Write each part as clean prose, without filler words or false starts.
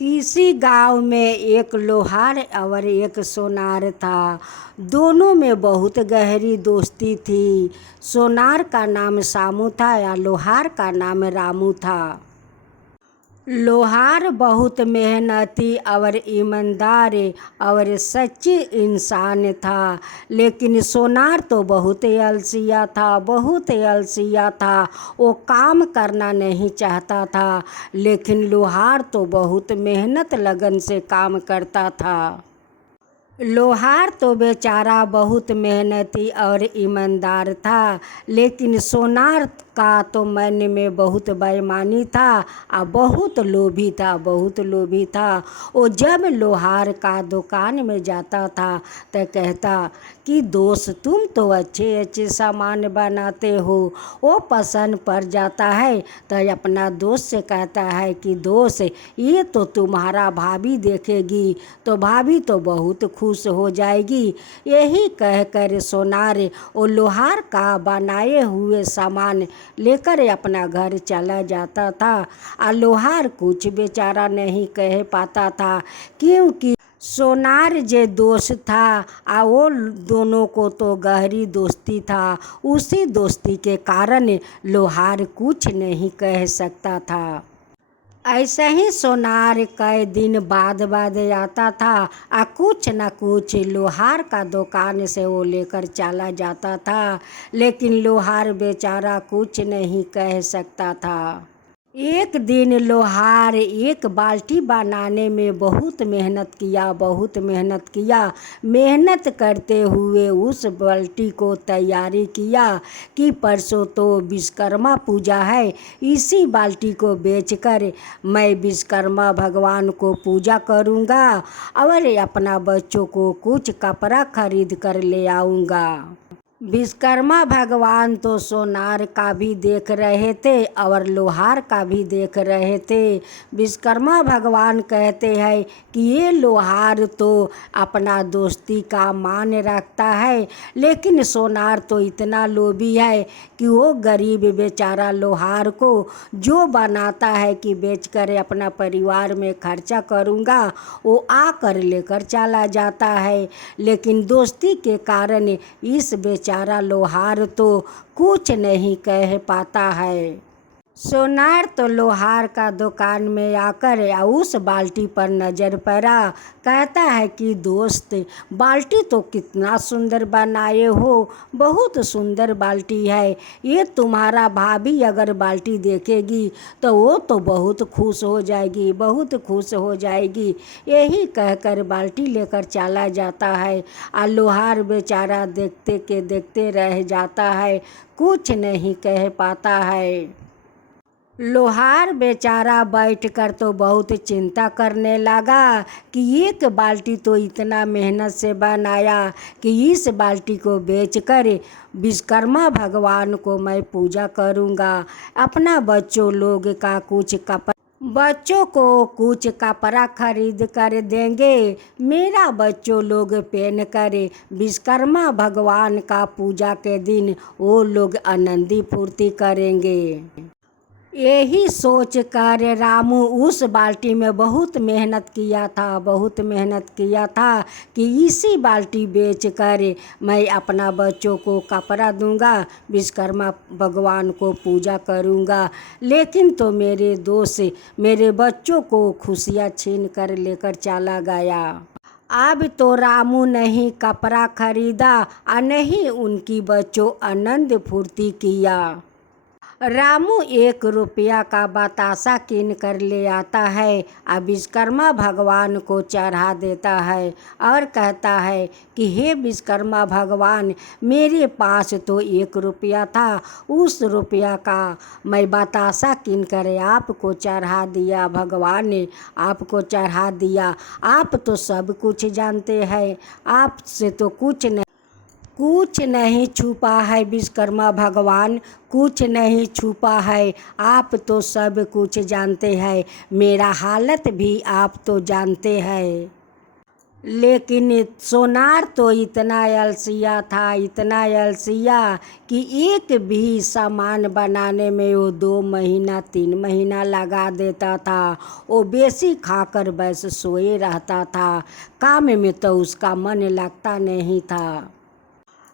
किसी गांव में एक लोहार और एक सोनार था। दोनों में बहुत गहरी दोस्ती थी। सोनार का नाम सामू था या लोहार का नाम रामू था। लोहार बहुत मेहनती और ईमानदार और सच्ची इंसान था, लेकिन सोनार तो बहुत आलसिया था। वो काम करना नहीं चाहता था, लेकिन लोहार तो बहुत मेहनत लगन से काम करता था। लोहार तो बेचारा बहुत मेहनती और ईमानदार था, लेकिन सोनार का तो मन में बहुत बेईमानी था और बहुत लोभी था। वो जब लोहार का दुकान में जाता था तो कहता कि दोस्त तुम तो अच्छे सामान बनाते हो। वो पसंद पड़ जाता है तो अपना दोस्त से कहता है कि दोस्त ये तो तुम्हारा भाभी देखेगी तो भाभी तो बहुत खुश हो जाएगी। यही कहकर सोनार वो लोहार का बनाए हुए सामान लेकर अपना घर चला जाता था। और लोहार कुछ बेचारा नहीं कह पाता था, क्योंकि सोनार जे दोस्त था आ वो दोनों को तो गहरी दोस्ती था। उसी दोस्ती के कारण लोहार कुछ नहीं कह सकता था। ऐसे ही सोनार कई दिन बाद आता था आ कुछ न कुछ लोहार का दुकान से वो लेकर चला जाता था, लेकिन लोहार बेचारा कुछ नहीं कह सकता था। एक दिन लोहार एक बाल्टी बनाने में बहुत मेहनत किया। मेहनत करते हुए उस बाल्टी को तैयारी किया कि परसों तो विश्वकर्मा पूजा है, इसी बाल्टी को बेचकर मैं विश्वकर्मा भगवान को पूजा करूँगा और अपना बच्चों को कुछ कपड़ा खरीद कर ले आऊँगा। विश्वकर्मा भगवान तो सोनार का भी देख रहे थे और लोहार का भी देख रहे थे। विश्वकर्मा भगवान कहते हैं कि ये लोहार तो अपना दोस्ती का मान रखता है, लेकिन सोनार तो इतना लोभी है कि वो गरीब बेचारा लोहार को जो बनाता है कि बेचकर अपना परिवार में खर्चा करूँगा, वो आकर लेकर चला जाता है। लेकिन दोस्ती के कारण इस बेचारा लोहार तो कुछ नहीं कह पाता है। सोनार तो लोहार का दुकान में आकर उस बाल्टी पर नज़र पड़ा। कहता है कि दोस्त बाल्टी तो कितना सुंदर बनाए हो, बहुत सुंदर बाल्टी है। ये तुम्हारा भाभी अगर बाल्टी देखेगी तो वो तो बहुत खुश हो जाएगी। यही कहकर बाल्टी लेकर चला जाता है और लोहार बेचारा देखते रह जाता है, कुछ नहीं कह पाता है। लोहार बेचारा बैठकर तो बहुत चिंता करने लगा कि एक बाल्टी तो इतना मेहनत से बनाया कि इस बाल्टी को बेचकर विश्वकर्मा भगवान को मैं पूजा करूँगा। अपना बच्चों को कुछ कपड़ा खरीद कर देंगे। मेरा बच्चों लोग पहन कर विश्वकर्मा भगवान का पूजा के दिन वो लोग आनंदी फूर्ति करेंगे। यही सोच कर रामू उस बाल्टी में बहुत मेहनत किया था कि इसी बाल्टी बेचकर मैं अपना बच्चों को कपड़ा दूंगा, विश्वकर्मा भगवान को पूजा करूंगा। लेकिन तो मेरे दोस्त मेरे बच्चों को खुशियाँ छीन कर लेकर चला गया। अब तो रामू नहीं कपड़ा खरीदा और नहीं उनकी बच्चों आनंद फूर्ति किया। रामू 1 रुपया का बतासा कीन कर ले आता है और विश्वकर्मा भगवान को चढ़ा देता है और कहता है कि हे विश्वकर्मा भगवान, मेरे पास तो 1 रुपया था, उस रुपया का मैं बतासा कीन कर आपको चढ़ा दिया। भगवान ने आपको चढ़ा दिया। आप तो सब कुछ जानते हैं, आपसे तो कुछ नहीं छुपा है विश्वकर्मा भगवान, कुछ नहीं छुपा है। आप तो सब कुछ जानते हैं, मेरा हालत भी आप तो जानते हैं। लेकिन सोनार तो इतना अलसिया था, इतना अलसिया कि एक भी सामान बनाने में वो 2 महीना 3 महीना लगा देता था। वो बेसी खाकर बस सोए रहता था, काम में तो उसका मन लगता नहीं था।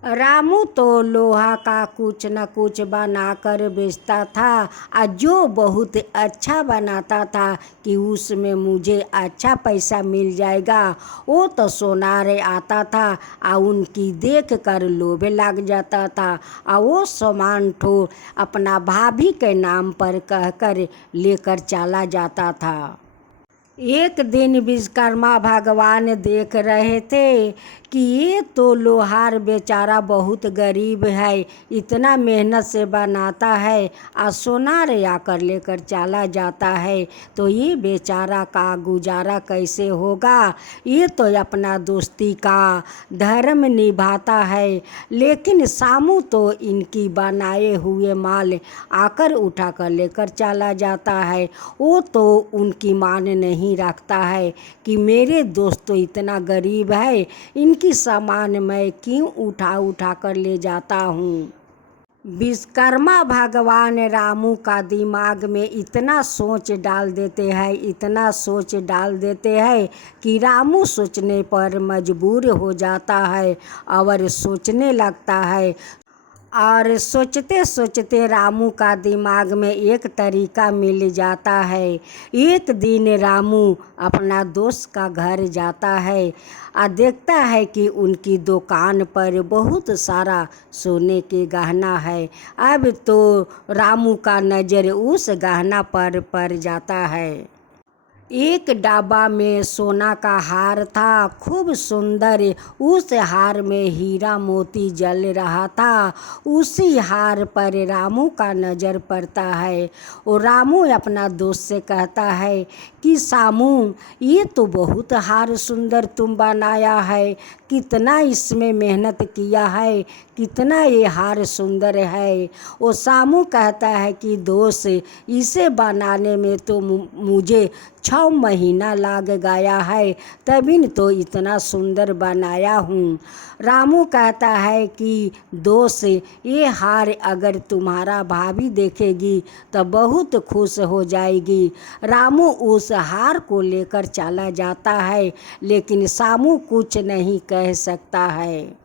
रामू तो लोहा का कुछ न कुछ बनाकर बेचता था, और जो बहुत अच्छा बनाता था कि उसमें मुझे अच्छा पैसा मिल जाएगा, वो तो सोनार आता था और उनकी देख कर लोभ लग जाता था, और वो सामान ठो अपना भाभी के नाम पर कहकर लेकर चला जाता था। एक दिन विश्वकर्मा भगवान देख रहे थे कि ये तो लोहार बेचारा बहुत गरीब है, इतना मेहनत से बनाता है और सोनार आकर लेकर चला जाता है, तो ये बेचारा का गुजारा कैसे होगा। ये तो अपना दोस्ती का धर्म निभाता है, लेकिन सामू तो इनकी बनाए हुए माल आकर उठा कर लेकर चला जाता है। वो तो उनकी मान नहीं रखता है कि मेरे दोस्त तो इतना गरीब है, इनकी सामान मैं क्यों उठा उठा कर ले जाता हूँ। विश्वकर्मा भगवान रामू का दिमाग में इतना सोच डाल देते हैं, इतना सोच डाल देते हैं कि रामू सोचने पर मजबूर हो जाता है और सोचने लगता है। और सोचते सोचते रामू का दिमाग में एक तरीका मिल जाता है। एक दिन रामू अपना दोस्त का घर जाता है और देखता है कि उनकी दुकान पर बहुत सारा सोने के गहना है। अब तो रामू का नज़र उस गहना पर पड़ जाता है। एक डाबा में सोना का हार था, खूब सुंदर। उस हार में हीरा मोती जल रहा था। उसी हार पर रामू का नज़र पड़ता है। और रामू अपना दोस्त से कहता है कि सामू, ये तो बहुत हार सुंदर तुम बनाया है, कितना इसमें मेहनत किया है, कितना ये हार सुंदर है। वो सामू कहता है कि दोस्त, इसे बनाने में तो मुझे 6 महीना लग गया है, तभी तो इतना सुंदर बनाया हूँ। रामू कहता है कि दोस्त, ये हार अगर तुम्हारा भाभी देखेगी तो बहुत खुश हो जाएगी। रामू उस हार को लेकर चला जाता है, लेकिन सामू कुछ नहीं कह सकता है।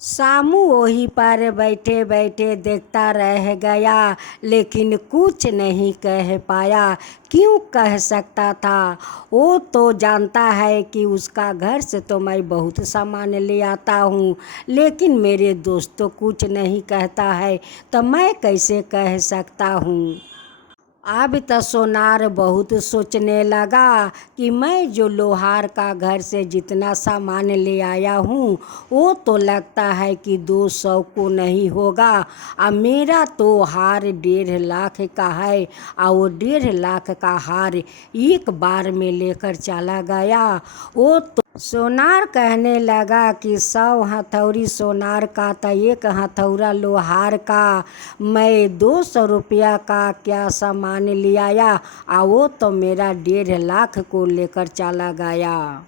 सामू वहीं पर बैठे बैठे देखता रह गया, लेकिन कुछ नहीं कह पाया। क्यों कह सकता था? वो तो जानता है कि उसका घर से तो मैं बहुत सामान ले आता हूँ, लेकिन मेरे दोस्त तो कुछ नहीं कहता है, तो मैं कैसे कह सकता हूँ। अब तो सोनार बहुत सोचने लगा कि मैं जो लोहार का घर से जितना सामान ले आया हूँ, वो तो लगता है कि 200 को नहीं होगा, और मेरा तो हार 1.5 लाख का है, और वो 1.5 लाख का हार एक बार में लेकर चला गया। वो तो सोनार कहने लगा कि 100 हथौड़ी सोनार का तो 1 हथौड़ा लोहार का, मैं 200 रुपया का क्या सामान ले आया, और वो तो मेरा 1.5 लाख को लेकर चला गया।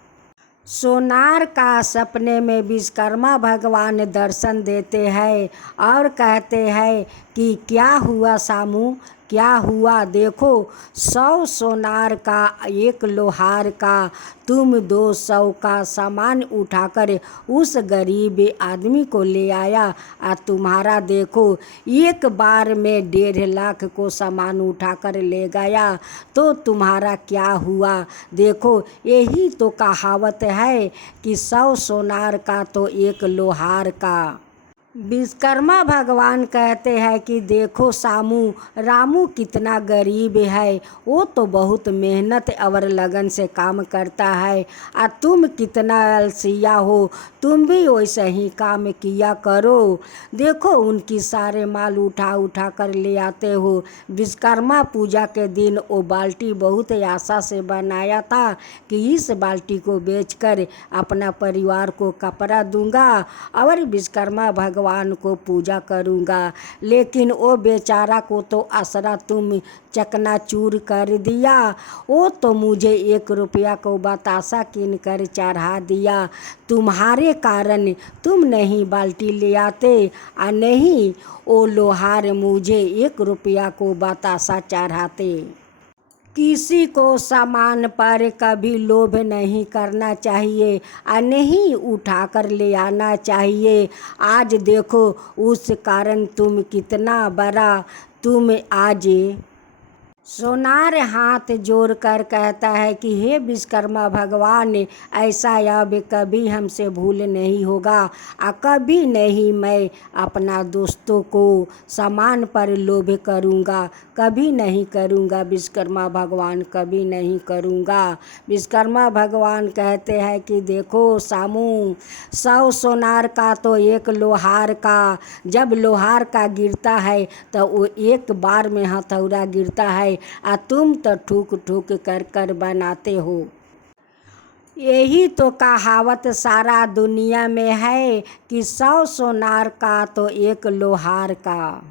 सोनार का सपने में विश्वकर्मा भगवान दर्शन देते हैं और कहते हैं कि क्या हुआ सामू, क्या हुआ? देखो, 100 सोनार का 1 लोहार का तुम 200 का सामान उठाकर उस गरीब आदमी को ले आया, और तुम्हारा देखो एक बार में 1.5 लाख को सामान उठाकर ले गया, तो तुम्हारा क्या हुआ? देखो, यही तो कहावत है कि 100 सोनार का तो 1 लोहार का। विश्वकर्मा भगवान कहते हैं कि देखो सामू, रामू कितना गरीब है, वो तो बहुत मेहनत और लगन से काम करता है, और तुम कितना अलसिया हो, तुम भी वैसे ही काम किया करो। देखो, उनकी सारे माल उठा उठा कर ले आते हो। विश्वकर्मा पूजा के दिन वो बाल्टी बहुत आशा से बनाया था कि इस बाल्टी को बेचकर अपना परिवार को कपड़ा दूंगा, और विश्वकर्मा भगवान भगवान को पूजा करूँगा। लेकिन वो बेचारा को तो आसरा तुम चकनाचूर कर दिया। वो तो मुझे 1 रुपया को बतासा किन कर चढ़ा दिया। तुम्हारे कारण तुम नहीं बाल्टी ले आते और नहीं वो लोहार मुझे 1 रुपया को बतासा चढ़ाते। किसी को सामान पर कभी लोभ नहीं करना चाहिए और नहीं उठाकर ले आना चाहिए। आज देखो उस कारण तुम कितना बड़ा तुम आज। सोनार हाथ जोड़कर कहता है कि हे विश्वकर्मा भगवान, ऐसा अब कभी हमसे भूल नहीं होगा और कभी नहीं मैं अपना दोस्तों को सामान पर लोभ करूँगा, कभी नहीं करूँगा विश्वकर्मा भगवान, कभी नहीं करूँगा। विश्वकर्मा भगवान कहते हैं कि देखो सामू, 100 सोनार का तो 1 लोहार का, जब लोहार का गिरता है तो वो एक बार में हथौड़ा गिरता है और तुम तो ठूक ठूक कर कर बनाते हो। यही तो कहावत सारा दुनिया में है कि 100 सोनार का तो 1 लोहार का।